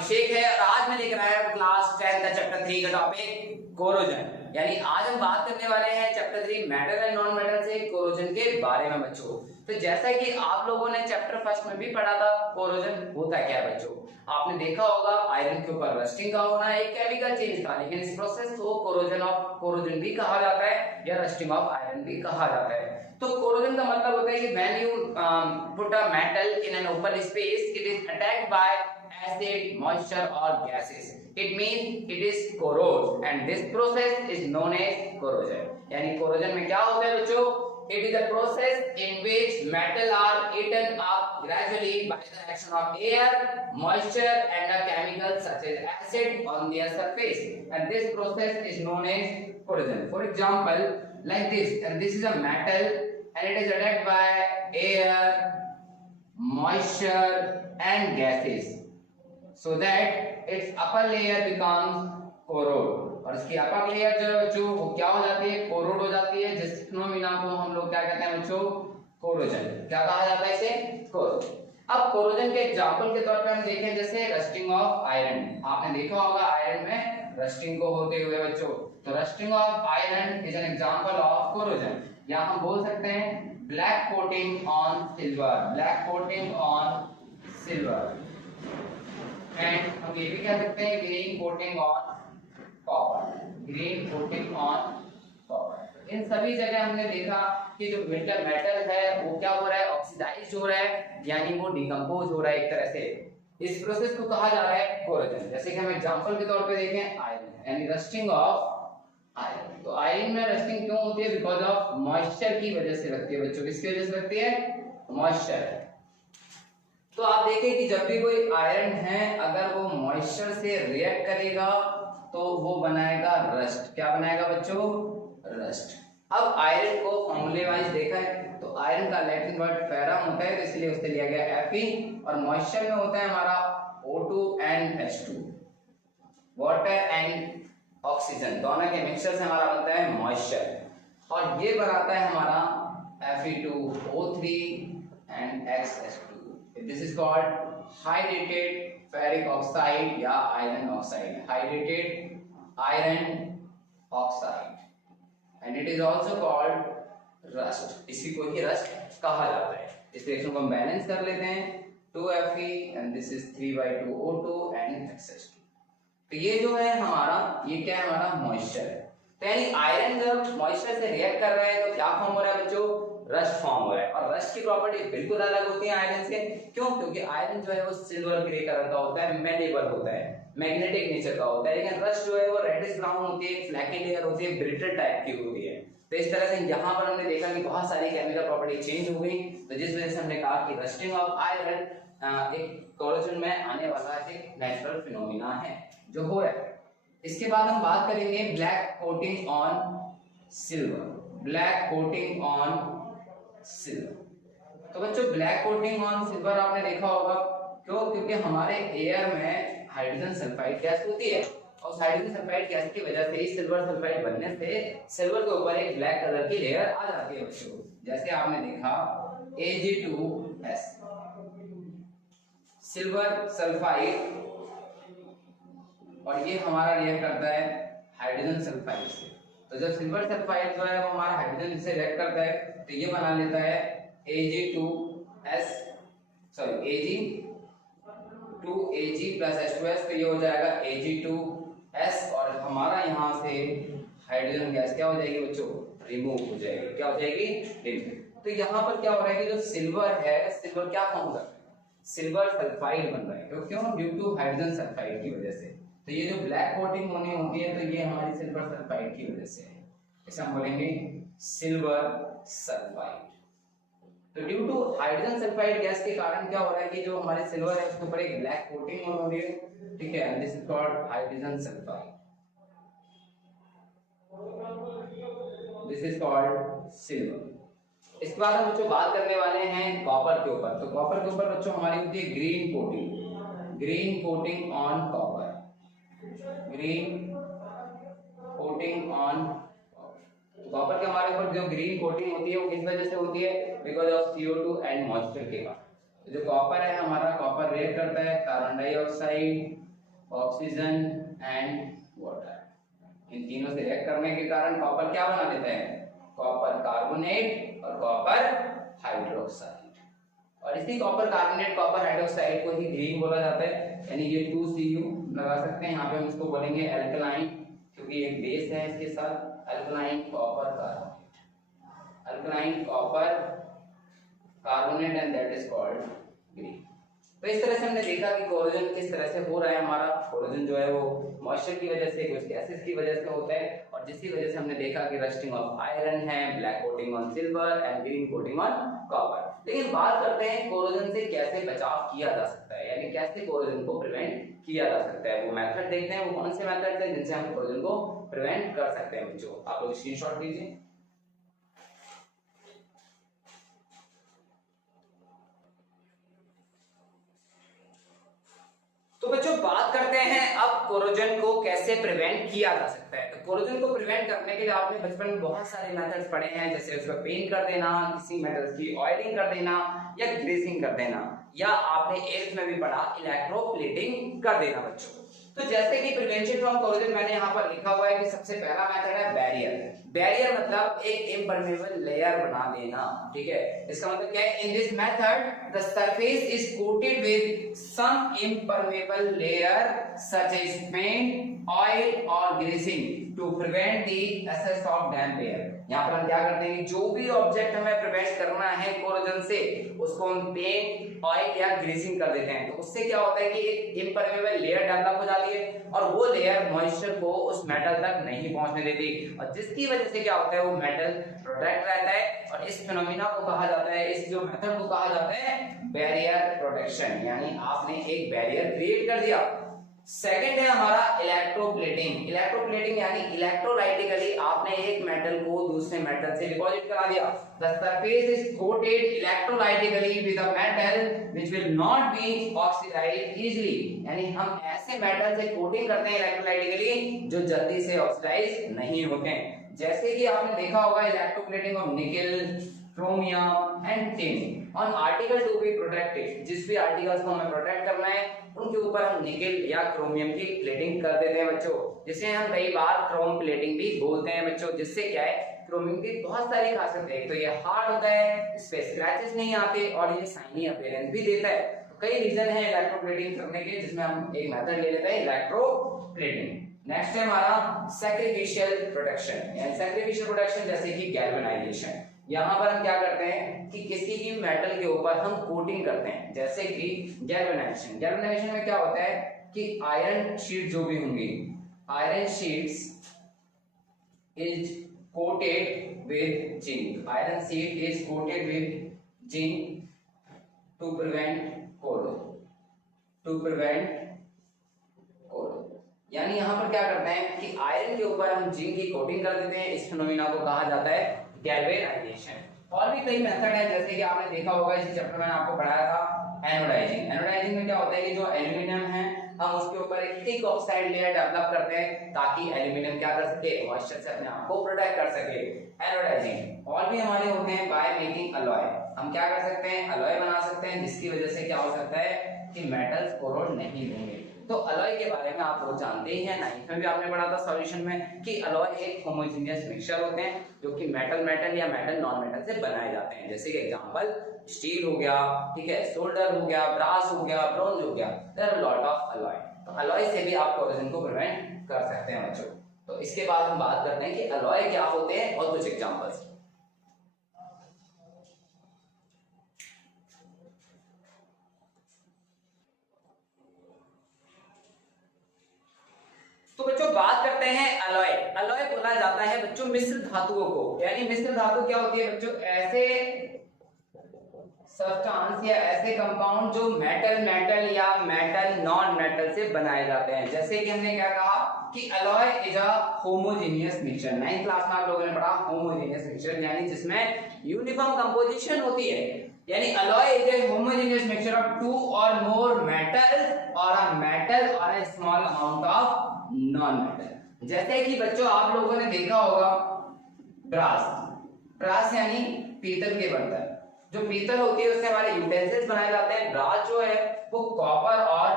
अभिषेक है और आज मैं लेकर आया हूं क्लास 10 का चैप्टर 3 का टॉपिक कोरोजन। यानी आज हम बात करने वाले हैं chapter 3 metal and non metal से कोरोजन के बारे में बच्चों। तो जैसा कि आप लोगों ने चैप्टर फर्स्ट में भी पढ़ा था, कोरोजन होता क्या है बच्चों। आपने देखा होगा आयरन के ऊपर रस्टिंग का होना एक केमिकल चेंज था, लेकिन इस प्रोसेस को कोरोजन भी कहा जाता है या रस्टिंग ऑफ आयरन भी कहा जाता है। तो कोरोजन का मतलब होता है कि when you put a metal in an open space, it is attacked by acid, moisture or gases. It means it is corrode and this process is known as corrosion. यानी corrosion में क्या होता है बच्चों? It is a process in which metal are eaten up gradually by the action of air, moisture and a chemical such as acid on their surface. And this process is known as corrosion. For example, like this, and this is a metal and it is attacked by air, moisture and gases. So that its upper layer becomes corrode और इसकी upper layer जो है बच्चों वो क्या हो जाती है, कोरोड हो जाती है, जिस फिनोमिना को हम लोग क्या कहते हैं बच्चों, कोरोजन। क्या कहा जाता है इसे, कोरोजन। अब कोरोजन के एग्जांपल के तौर पे हम देखें जैसे रस्टिंग ऑफ आयरन। आपने देखा होगा आयरन में रस्टिंग को होते हुए बच्चों, तो rusting of iron is an example of corrosion. या हम बोल सकते हैं black coating on silver, black coating on silver. And हम ये भी कह सकते हैं green coating on copper, green coating on copper. इन सभी जगह हमने देखा कि जो मेटल है वो क्या हो रहा है, ऑक्सीडाइज हो रहा है, यानी वो डिकम्पोज हो रहा है एक तरह से। इस प्रोसेस को कहा जा रहा है कोरोजन। जैसे कि हम एग्जांपल के तौर पे देखें आयरन, यानी रस्टिंग ऑफ आयरन। तो आयरन में रस्टिंग क्यों होती है, बिकॉज ऑफ मॉइस्चर की वजह से लगती है बच्चों। किसकी वजह से लगती है, मॉइस्चर। तो आप देखें कि जब भी कोई आयरन है अगर वो मॉइस्चर से रिएक्ट करेगा तो वो बनाएगा रस्ट। क्या बनाएगा बच्चों, रस्ट। अब आयरन को फॉर्मूले वाइज देखा है तो आयरन का लैटिन वर्ड फेरम होता है, तो इसलिए उससे लिया गया Fe, और मॉइस्चर में होता है हमारा O2 and H2, water and oxygen दोनों के मिक्सचर से हमारा बनता है मॉइस्चर, और ये बनाता है हमारा Fe2O3 and XH2। This is called hydrated ferric oxide या iron oxide, hydrated iron oxide, and it is also called rust। इसी को ही रस्ट कहा जाता है। इस रिएक्शन को हम बैलेंस कर लेते हैं, 2Fe and this is 3/2O2 and XH2। तो ये जो है हमारा, ये क्या है हमारा मॉइस्चर है। तो यानी आयरन जब मॉइस्चर से रिएक्ट कर रहा है तो क्या फॉर्म हो रहा है बच्चों, रस्ट फॉर्म हो रहा है। और रस्ट की प्रॉपर्टी बिल्कुल अलग होती है आयरन से। क्यों, क्योंकि आयरन जो है वो सिल्वर ग्रे कलर का होता है, मेलेबल होता है, मैग्नेटिक नेचर का होता है, लेकिन रस्ट जो है वो रेडिश ब्राउन होती है, फ्लैकी लेयर होती है, ब्रिटल टाइप की होती है। तो इस तरह से यहाँ पर हमने देखा कि बहुत सारी केमिकल प्रॉपर्टी चेंज हो गई, तो जिस वजह से हमने कहा कि रस्टिंग ऑफ आयरन एक कोरोजन में आने वाला एक नेचुरल फिनोमिना है जो हो रहा है। इसके बाद हम बात करेंगे black coating on silver, black coating on silver. तो बच्चों ब्लैक कोटिंग ऑन सिल्वर आपने देखा होगा, क्यों, क्योंकि हमारे एयर में हाइड्रोजन सल्फाइड गैस होती है, और हाइड्रोजन सल्फाइड गैस की वजह से सिल्वर सल्फाइड बनने से सिल्वर के ऊपर एक ब्लैक कलर की लेयर आ जाती है बच्चों। जैसे आपने देखा Ag2S, सिल्वर सल्फाइड, और ये हमारा रिएक्ट करता है हाइड्रोजन सल्फाइड से। तो जब सिल्वर सल्फाइड जो है वो हमारा हाइड्रोजन से रिएक्ट करता है तो ये बना लेता है Ag2S, sorry Ag2Ag plus H2S, तो ये हो जाएगा Ag2S, और हमारा यहाँ से हाइड्रोजन गैस क्या हो जाएगी बच्चों, रिमूव हो जाएगी। क्या हो जाएगी, रिमूव। तो यहाँ पर क्या हो रहा है कि जो सिल्वर है, सिल्वर क्या फॉर्म कर रहा है, सिल्वर सल्फाइड बन रहा है। तो क्यों, ड्यू टू हाइड्रोजन सल्फाइड की वजह से। तो ये जो ब्लैक कोटिंग होनी होती है तो ये हमारी सिल्वर सल्फाइड की वजह से है। इसे हम बोलेंगे सिल्वर सल्फाइड। तो due to hydrogen sulphide gas के कारण क्या हो रहा है कि जो हमारी सिल्वर है उसके ऊपर एक ब्लैक कोटिंग हो रही है, ठीक है, and this is called hydrogen sulphide, this is called silver. इसके बाद हम बच्चों बात करने वाले हैं कॉपर के ऊपर। तो कॉपर के ऊपर बच्चों हमारी होती है green coating, green coating on copper, green coating on copper के हमारे ऊपर जो ग्रीन कोटिंग होती है वो किस वजह से होती है, because of CO2 and moisture के कारण। तो जो कॉपर है हमारा, कॉपर रिएक्ट करता है carbon dioxide oxygen and water. इन तीनों से रिएक्ट करने के कारण कॉपर क्या बना देता है, कॉपर कार्बोनेट और कॉपर हाइड्रोक्साइड। और इसी कॉपर कार्बोनेट कॉपर हाइड्रोक्साइड को ही ग्रीन बोला जाता है, यानी ये 2Cu लगा सकते हैं। यहाँ पे हम इसको बोलेंगे एल्कलाइन, क्योंकि एक बेस है इसके साथ, alkaline copper carbonate, alkaline copper carbonate and that is called green. तो इस तरह से हमने देखा कि कोरोजन किस तरह से हो रहा है। हमारा कोरोजन जो है वो मॉइस्चर की वजह से, कुछ गैसेस की वजह से होता है, और जिसकी वजह से हमने देखा कि रस्टिंग ऑफ आयरन है, black coating on silver and green coating on copper. लेकिन बात करते हैं कोरोजन से कैसे बचाव किया जा सकता है, यानी कैसे कोरोजन को प्रिवेंट किया जा सकता है। वो मेथड देखते हैं, वो कौन से मेथड है जिनसे हम कोरोजन को प्रिवेंट कर सकते हैं। बच्चों आप लोग स्क्रीनशॉट लीजिए। तो बच्चों बात करते हैं अब कोरोजन को कैसे प्रिवेंट किया जा सकता है। तो कोरोजन को प्रिवेंट करने के लिए आपने बचपन में बहुत सारे मेथड्स पढ़े हैं, जैसे उसका पेंट कर देना, किसी मेटल्स की ऑयलिंग कर देना या ग्रेसिंग कर देना, या आपने 8th में भी पढ़ा इलेक्ट्रोप्लेटिंग कर देना बच्चों। तो जैसे कि प्रिवेंशन फ्रॉम कोरोजन मैंने यहाँ पर लिखा हुआ है कि सबसे पहला मेथड है बैरियर। बैरियर मतलब एक इम्परमेबल लेयर बना देना, ठीक है। इसका मतलब क्या है, in this method the surface is coated with some impermeable layer such as paint, oil और greasing to prevent the access of damp air. यहाँ पर हम क्या करते हैं, जो भी ऑब्जेक्ट हमें प्रिवेंट करना है कोरोजन से, उसको हम पेंट, ऑयल या ग्रीसिंग कर देते हैं। तो उससे क्या होता है कि एक इम्परमेबल लेयर डेवलप हो जाती है, और वो लेयर मॉइस्चर को उस मेटल तक नहीं पहुंचने देती, और जिसकी वजह से क्या होता है, वो मेटल प्रोटेक्ट रहता है। और इस फिनोमिना को कहा जाता है, इस जो मेथड को कहा जाता है बैरियर प्रोटेक्शन, यानी आपने एक बैरियर क्रिएट कर दिया। सेकंड है हमारा इलेक्ट्रोप्लेटिंग। इलेक्ट्रोप्लेटिंग यानी इलेक्ट्रोलाइटिकली आपने एक मेटल को दूसरे मेटल से डिपॉजिट करा दिया। The surface is coated electrolytically with a metal which will not be oxidised easily, यानी हम ऐसे मेटल से कोटिंग करते हैं इलेक्ट्रोलाइटिकली जो जल्दी से ऑक्सीडाइज नहीं होते हैं। जैसे कि आपने देखा होगा इलेक्ट्रोप्लेटिंग ऑफ निकल, chromium and tin on article to be protected. जिस भी आर्टिकल्स को हमें प्रोटेक्ट करना है उनके ऊपर हम निकल या क्रोमियम की प्लेटिंग कर देते हैं बच्चों, जिसे हम कई बार क्रोम प्लेटिंग भी बोलते हैं बच्चों। जिससे क्या है, क्रोमियम की बहुत सारी खासियतें हैं। तो ये हार्ड होता है, इस पे स्क्रैचेस नहीं आते, और ये शाइनी अपीयरेंस भी देता है। तो कई रीजन है इलेक्ट्रोप्लेटिंग करने के, जिसमें हम एक मेथड ले लेते हैं इलेक्ट्रोप्लेटिंग। नेक्स्ट है हमारा सैक्रिफिशियल प्रोटेक्शन, यानी सैक्रिफिशियल प्रोटेक्शन जैसे कि गैल्वेनाइजेशन। यहाँ पर हम क्या करते हैं कि किसी भी मेटल के ऊपर हम कोटिंग करते हैं, जैसे कि गैल्वेनाइजेशन। गैल्वेनाइजेशन में क्या होता है कि आयरन शीट जो भी होंगी, iron sheets is coated with zinc, iron sheet is coated with zinc to prevent corrosion, to prevent corrosion. यानी यहाँ पर क्या करते हैं कि आयरन के ऊपर हम जिंक की कोटिंग कर देते हैं। इस फिनोमिना को कहा जाता है गैल्वेनाइजेशन। और भी कई मेथड है, जैसे कि आपने देखा होगा इसी चैप्टर में आपको पढ़ाया था एनोडाइजिंग। एनोडाइजिंग में क्या होता है कि जो एल्यूमिनियम है हम उसके ऊपर एक थिक ऑक्साइड लेयर डेवलप करते हैं, ताकि एल्यूमिनियम क्या कर सके, मॉइस्चर से अपने आप को प्रोटेक्ट कर सके। एनोडाइजिंग और भी हमारे होते हैं बाय मेकिंग अलॉय। हम क्या कर सकते हैं, अलॉय बना सकते हैं, जिसकी वजह से क्या हो सकता है कि मेटल्स कोरोड नहीं होंगे। तो अलॉय के बारे में आप लोग जानते ही हैं, 9th में भी आपने पढ़ा था सॉल्यूशन में कि अलॉय एक होमोजेनियस मिक्सचर होते हैं जो कि मेटल मेटल या मेटल नॉन मेटल से बनाए जाते हैं। जैसे कि एग्जांपल स्टील हो गया, ठीक है, सोल्डर हो गया, ब्रास हो गया, ब्रोंज हो गया, there are lot of alloy. तो अलॉय से भी आप कोरोजन को प्रिवेंट कर सकते हैं बच्चों। तो इसके बाद हम बात करते हैं कि अलॉय क्या होते हैं और कुछ एग्जांपल्स। तो बच्चों बात करते हैं अलॉय। अलॉय बोला जाता है बच्चों मिश्र धातुओं को, यानी मिश्र धातु क्या होती है बच्चों, ऐसे सब्सटेंस या ऐसे कंपाउंड जो मेटल मेटल या मेटल नॉन मेटल से बनाए जाते हैं। जैसे कि हमने क्या कहा कि alloy is a homogeneous mixture. 9th class में आप लोगों ने पढ़ा होमोजेनियस मिक्सचर, यानी जिसमें यूनिफॉर्म कंपोजिशन होती है। यानी alloy is a homogeneous mixture of two or more metal or a metal or a small amount of non metal. जैसे कि बच्चों आप लोगों ने देखा होगा ब्रास, ब्रास यानी पीतल के बर्तन। जो पीतल होती है उससे हमारे यूटेंसिल्स बनाए जाते हैं। ब्रास जो है वो कॉपर और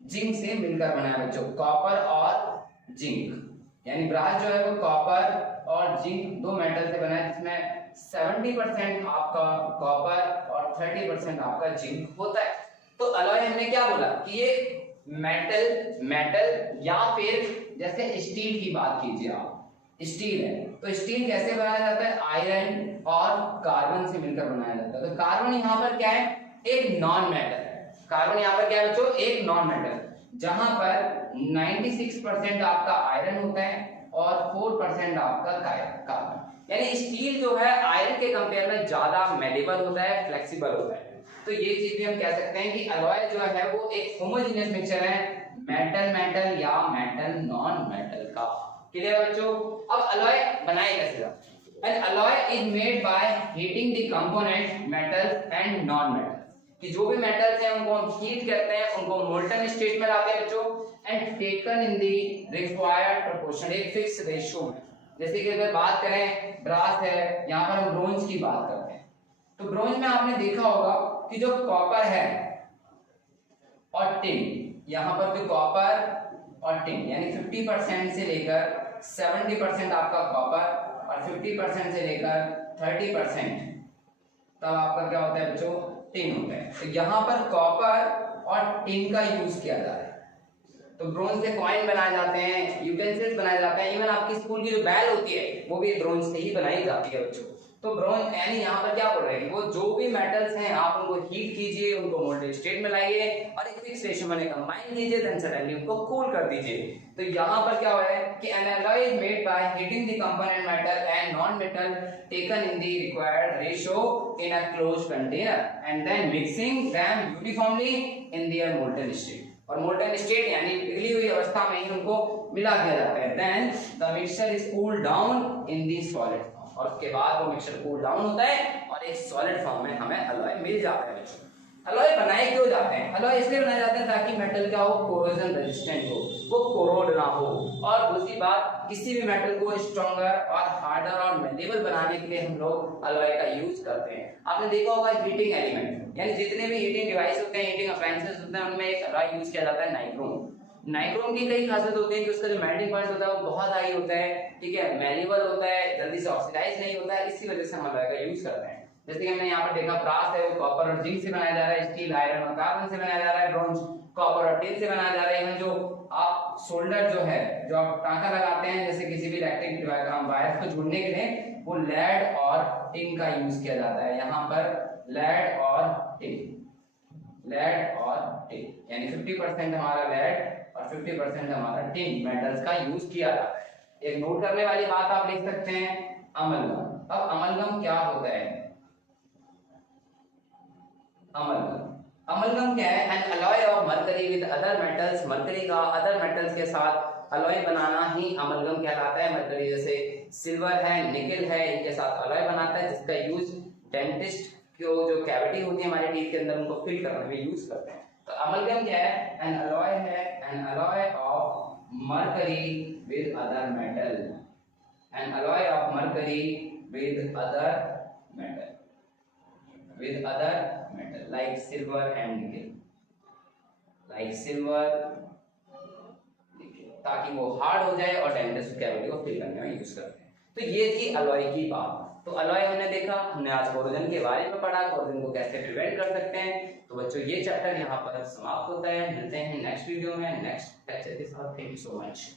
जिंक से मिलकर बना है बच्चों, कॉपर और जिंक। यानी ब्रास जो है वो कॉपर और जिंक दो मेटल से बना है, जिसमें 70% आपका कॉपर और 30% आपका जिंक होता है। तो अलॉय हमने क्या बोला कि ये मेटल या फिर जैसे स्टील की बात कीजिए आप, स्टील है तो स्टील कैसे बनाया जाता है, आयरन और कार्बन से मिलकर बनाया जाता है। तो कार्बन यहाँ पर क्या है, एक नॉन मेटल है। कार्बन यहाँ पर क्या है बच्चों, एक नॉन मेटल, जहां पर 96% आपका आयरन होता है और 4% आपका कार्बन। यानी स्टील जो है आयरन के कंपेयर में ज्यादा मेलेबल होता है, फ्लेक्सिबल होता है। तो ये चीज भी हम कह सकते हैं कि अलॉय जो है वो एक होमोजेनियस मिक्सचर है, मेटल मेटल या मेटल नॉन मेटल का। क्लियर है बच्चों। अब अलॉय बनाए कैसे, An alloy is made by heating the component metals and non-metals। कि जो भी मेटल्स हैं उनको हम हीट करते हैं, उनको मोल्टन स्टेट में लाते हैं बच्चों, and taken in the required proportion, एक फिक्स रेशियो में। जैसे कि अगर बात करें ब्रास है, यहाँ पर हम ब्रोंज की बात करते हैं, तो ब्रोंज में आपने देखा होगा कि जो कॉपर है और टिन, यहाँ पर जो कॉपर और टिन यानी 50% से लेकर 70% आपका कॉपर और 50% से लेकर 30% तब आपका क्या होता है बच्चों, टिन होता है। तो यहाँ पर कॉपर और टिन का यूज किया जा रहा है। तो ब्रोंज से कॉइन बनाए जाते हैं, यूटेंसिल्स बनाए जाते हैं, इवन आपकी स्कूल की जो बैल होती है वो भी ब्रोंज से ही बनाई जाती है बच्चों। तो ब्रोंज यानी यहाँ पर क्या बोल रहे हैं, वो जो भी मेटल्स हैं आप उनको हीट कीजिए, उनको मोल्टेड स्टेट में लाइए और एक फिक्स रेशियो में कंबाइन कीजिए, देन सडनली उनको कूल कर दीजिए। तो यहाँ पर क्या हो रहा है कि an alloy is made by heating the component metal and non metal taken in the required ratio in a closed container and then mixing them uniformly in their molten state. और मोल्टन स्टेट यानी पिघली हुई अवस्था में ही उनको मिला दिया जाता है। Then the mixture is cooled down in the solid form, और उसके बाद वो मिक्सचर कूल डाउन होता है और एक सॉलिड फॉर्म में हमें अलॉय मिल जाता है बच्चों। अलॉय बनाए क्यों जाते हैं, अलॉय इसलिए बनाए जाते हैं ताकि मेटल क्या हो, कोरोजन रेजिस्टेंट हो, वो कोरोड ना हो। और दूसरी बात, किसी भी मेटल को स्ट्रॉन्गर और हार्डर और मेलेबल बनाने के लिए हम लोग अलॉय का यूज करते हैं। आपने देखा होगा हीटिंग एलिमेंट यानी जितने भी हीटिंग डिवाइस होते हैं, हीटिंग अप्लायंसेस होते हैं, उनमें एक अलॉय यूज किया जाता है, नाइक्रोम। नाइक्रोम की कई खासियत होती है कि उसका जो मेल्टिंग पॉइंट होता है वो बहुत हाई होता है, ठीक है, मेलेबल होता है, जल्दी से ऑक्सीडाइज नहीं होता है, इसी वजह से हम अलॉय का यूज करते हैं। जैसे कि हमने यहाँ पर देखा ब्रास है वो कॉपर और जिंक से बनाया जा रहा है, स्टील आयरन और कार्बन से बनाया जा रहा है, ब्रोंज कॉपर और टिन से बनाया जा रहा है। इवन जो आप सोल्डर जो है, जो आप टांका लगाते हैं जैसे किसी भी इलेक्ट्रिक वायर्स को जोड़ने के लिए, वो लेड और टिन का यूज किया जाता है। यहाँ पर लेड और टिन, लेड और टिन यानी 50% हमारा लेड और 50% हमारा टिन मेटल्स का यूज किया जाता है। एक नोट करने वाली बात आप लिख सकते हैं, अमलगम। अब अमलगम क्या होता है, अमलगम क्या है, N alloy of mercury with other metals, mercury का अदर मेटल्स के साथ अलॉय बनाना ही अमलगम कहलाता है। मरकरी जैसे सिल्वर है, निकल है, इनके साथ अलॉय बनाता है, जिसका यूज डेंटिस्ट को जो कैविटी होती है हमारे टीथ के अंदर उनको फिल करने में यूज करते हैं। तो अमलगम क्या है, एन अलॉय है, N alloy of mercury with other metal, N alloy of mercury with other metal, with other metal like silver and nickel, like silver nickel, ताकि वो हार्ड हो जाए और डेंटिस्ट कैविटी को फिल करने में यूज करते हैं। तो ये थी अलॉय की बात। तो अलॉय हमने देखा, हमने आज कोरोजन के बारे में पढ़ा, कोरोजन को कैसे प्रिवेंट कर सकते हैं। तो बच्चों ये चैप्टर यहाँ पर समाप्त होता है, मिलते हैं नेक्स्ट वीडियो में नेक्स्ट लेक्चर के साथ। Thank you so much.